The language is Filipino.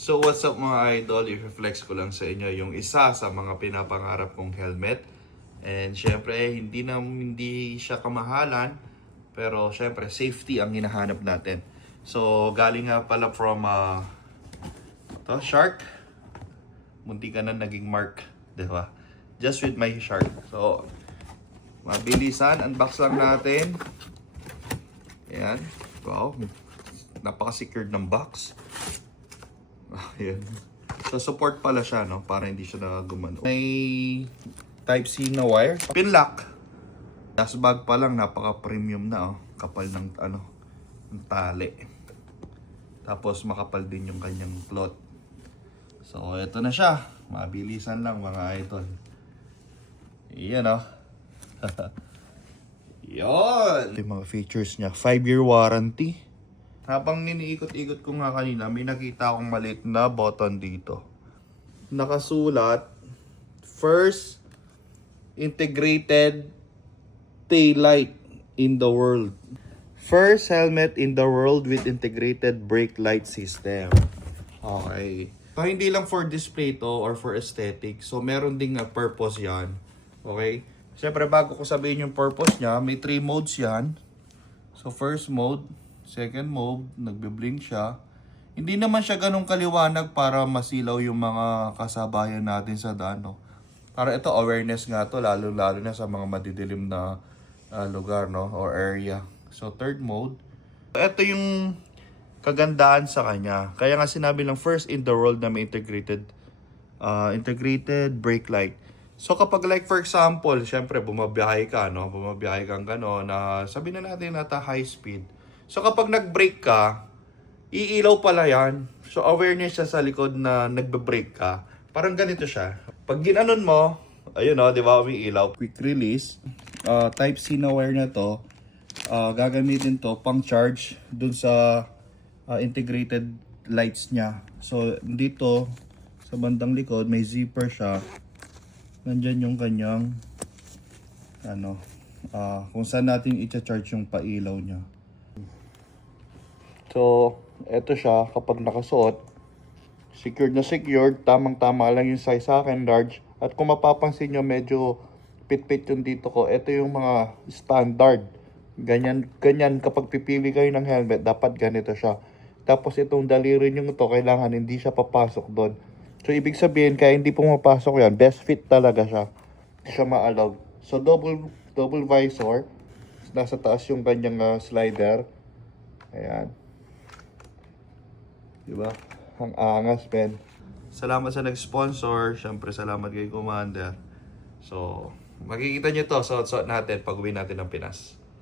So what's up mga idol, i-reflex ko lang sa inyo yung isa sa mga pinapangarap kong helmet. And syempre hindi siya kamahalan, pero syempre safety ang hinahanap natin. So galing nga pala from Shark. Munti ka na naging Mark, di ba? Just with my Shark. So mabilisan, unbox lang natin. Ayan. Wow, napaka-secured ng box. Ayan. So support pala siya, no, para hindi siya nagumano. May Type-C na wire. Pin lock. Last bag pa lang, napaka-premium na, oh. Kapal ng ng tali. Tapos makapal din yung kanyang cloth. So ito na siya. Mabilisan lang mga idol. Iyan, oh. Yon. Ito yung mga features niya. 5-year warranty. Habang iniikot-ikot ko nga kanina, may nakita akong maliit na button dito. Nakasulat, first integrated taillight in the world. First helmet in the world with integrated brake light system. Okay. So, hindi lang for display to or for aesthetic. So, meron ding purpose yan. Okay. Siyempre, bago ko sabihin yung purpose niya, may 3 modes yan. So, first mode, second mode, nagbe-blink siya. Hindi naman siya ganun kaliwanag para masilaw yung mga kasabayan natin sa daan, no? Para ito, awareness nga to, lalo-lalo na sa mga madidilim na lugar, no? Or area. So, third mode. Ito yung kagandaan sa kanya. Kaya nga sinabi lang, first in the world na may integrated brake light. So kapag like for example, syempre bumabiyahe ka, no? Bumabiyahe kang gano'n, sabihin na natin nata high speed. So kapag nag-brake ka, iilaw pala yan. So awareness siya sa likod na nagbe-brake ka. Parang ganito siya. Pag ginanon mo, ayun, no, di ba, umiilaw. Quick release. Type-C na wire na to. Gagamitin to pang charge dun sa integrated lights niya. So dito sa bandang likod may zipper siya. Nandyan yung kanyang kung saan natin i-charge yung pailaw niya. So, eto siya kapag nakasuot. Secured na secured. Tamang-tama lang yung size sa akin, large. At kung mapapansin nyo, medyo pit-pit yung dito ko. Ito yung mga standard. Ganyan kapag pipili kayo ng helmet, dapat ganito siya. Tapos itong daliri nyo to, kailangan hindi siya papasok doon. So, ibig sabihin, kaya hindi pumapasok yan, best fit talaga siya. Hindi siya ma-allow. So, double visor. Nasa taas yung kanyang slider. Ayan. Diba? Ang angas, men. Salamat sa nag-sponsor. Siyempre, salamat kay Commander. So, makikita nyo to, suot-suot natin pag uwi natin ng Pinas.